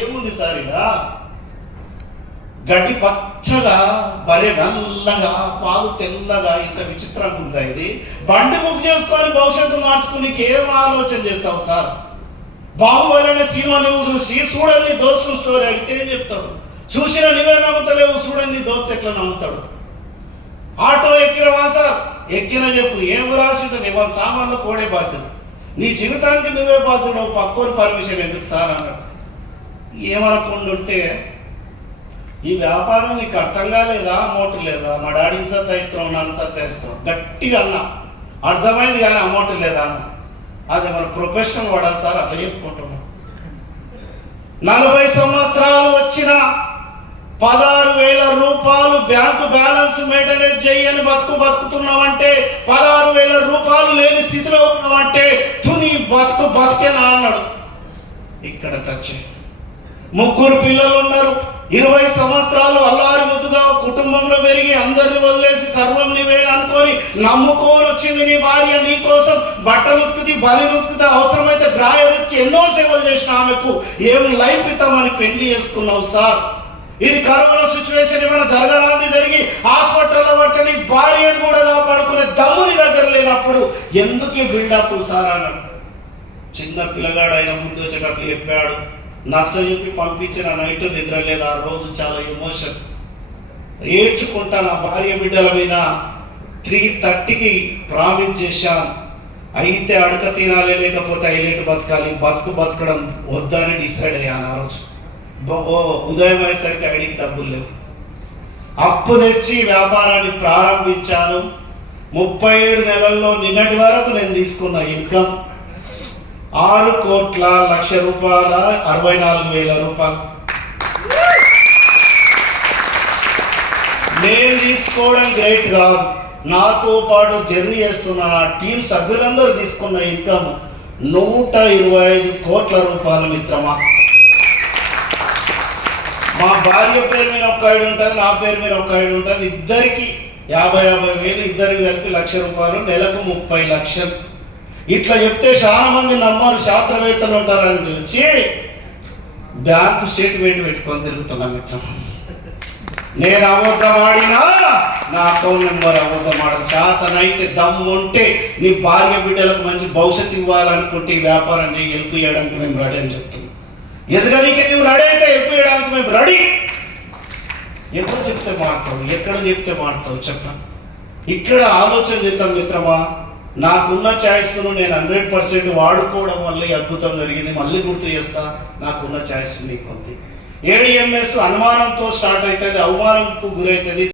ఏముంది సారిగా గడ్డి పచ్చగా బరే నల్లగా పాలు తెల్లగా ఇంత విచిత్రంగా ఉందా ఇది? బండి బుక్ చేసుకొని భవిష్యత్తు మార్చుకుని ఏం ఆలోచన చేస్తావు సార్? బాహుబలి అనే సినిమా నువ్వు చూసి చూడని దోస్తు స్టోరీ అడిగితే ఏం చెప్తాడు? చూసిన నువ్వే నమ్ముతలేవు చూడని దోస్తు ఎట్లా నమ్ముతాడు? ఆటో ఎక్కినవా సార్? ఎక్కిన చెప్పు ఏం రాసి ఉంటుంది? వాళ్ళ సామాన్లు కోడే బాధ్యుడు. నీ జీవితానికి నువ్వే బాధ్యుడు పక్కోని పర్మిషన్ ఎందుకు సార్ అన్నాడు. ఏమనకుండా ఉంటే ఈ వ్యాపారం నీకు అర్థం కాలేదా? అమౌంట్ లేదా? మా డాడీని సత్తాయిస్తాం నాన్న సత్తాయిస్తాం గట్టిగా అన్నా. అర్థమైంది కానీ అమౌంట్ లేదా? అన్న. అది మన ప్రొఫెషనల్ వాడాలి సార్? అట్లా చెప్పుకుంటున్నాం. నలభై సంవత్సరాలు వచ్చిన పదహారు వేల రూపాయలు బ్యాంకు బ్యాలెన్స్ మెయింటెనెన్స్ చేయని బతుకు బతుకుతున్నామంటే పదహారు వేల రూపాయలు లేని స్థితిలో ఉన్నామంటే తుని బతుకు బతికేనా? అన్నాడు. ఇక్కడ టచ్ ముగ్గురు పిల్లలు ఉన్నారు. ఇరవై సంవత్సరాలు అల్లారి ముద్దుగా కుటుంబంలో పెరిగి అందరిని వదిలేసి సర్వం నీవే అనుకొని నమ్ముకొని వచ్చింది నీ భార్య నీ కోసం బట్టలు ఉతుకుతి బలి ఉత్తుది అవసరమైతే డ్రాయర్ ఉతికి ఎన్నో సేవలు చేసిన ఆమెకు ఏం లైఫ్ ఇద్దామని పెళ్ళి చేసుకున్నావు సార్. ఇది కరోనా సిచ్యువేషన్ ఏమైనా జరగరాంది జరిగి హాస్పిటల్లో పడితే నీ భార్యను కూడా కాపాడుకునే దమ్ముని దగ్గర లేనప్పుడు ఎందుకు బిల్డప్ సార్ అన్నాడు. చిన్న పిల్లగాడు ఆయన ముందు వచ్చేటట్లు చెప్పాడు నచ్చ చెప్పి పంపించిన నైట్ నిద్ర లేదు ఆ రోజు చాలా ఎమోషన్ ఏడ్చుకుంటా నా భార్య బిడ్డల మీద త్రీ థర్టీకి ప్రామిస్ చేశాను అయితే అడక తీరాలి లేకపోతే హైలైట్ బతకాలి బతుకు బతకడం వద్దని డిసైడ్ అయ్యాను ఆ రోజు. ఉదయం అయ్యేసరికి ఐడికి డబ్బులు లేవు. అప్పు తెచ్చి వ్యాపారాన్ని ప్రారంభించాను. ముప్పై ఏడు నెలల్లో నిన్నటి వరకు నేను తీసుకున్న ఇన్కమ్ ఆరు కోట్ల లక్ష రూపాయల అరవై నాలుగు వేల రూపాయలు. నేను తీసుకోవడం గ్రేట్ కాదు. నాతో పాటు జర్నీ చేస్తున్న నా టీం సభ్యులందరూ తీసుకున్న ఇన్కమ్ నూట ఇరవై ఐదు కోట్ల రూపాయలు మిత్రమా. మా భార్య పేరు మీద ఒక ఐదు ఉంటుంది నా పేరు మీద ఒక ఐదు ఉంటుంది. ఇద్దరికి యాభై యాభై వేలు ఇద్దరికి కలిపి లక్ష రూపాయలు నెలకు ముప్పై లక్షలు. ఇట్లా చెప్తే చాలా మంది నమ్మరు శాస్త్రవేత్తలు ఉంటారని తెలిసి బ్యాంకు స్టేట్మెంట్ పెట్టుకొని తిరుగుతున్నా మిత్రం నేను అబద్ధం ఆడినా నా అకౌంట్ నెంబర్ అబద్ధం ఆడదు. చేతనైతే దమ్ము ఉంటే నీ భార్య బిడ్డలకు మంచి భవిష్యత్తు ఇవ్వాలనుకుంటే ఈ వ్యాపారం చేయి హెల్ప్ చేయడానికి మేము రెడీ అని చెప్తున్నాం. ఎదగనీకి నువ్వు రెడీ అయితే హెల్ప్ చేయడానికి మేము రెడీ. ఎక్కడ చెప్తే మాడతావు ఎక్కడ చెప్తే మాడతావు చెప్పండి ఇక్కడ ఆలోచన చేద్దాం మిత్రమా? నాకున్న ఛాయిస్ను నేను హండ్రెడ్ పర్సెంట్ వాడుకోవడం వల్ల అద్భుతం జరిగింది. మళ్ళీ గుర్తు చేస్తా నాకున్న ఛాయిస్ మీకు ఉంది ఏడిఎంఎస్ అనుమానంతో స్టార్ట్ అవుతుంది అవమానంకు గురవుతుంది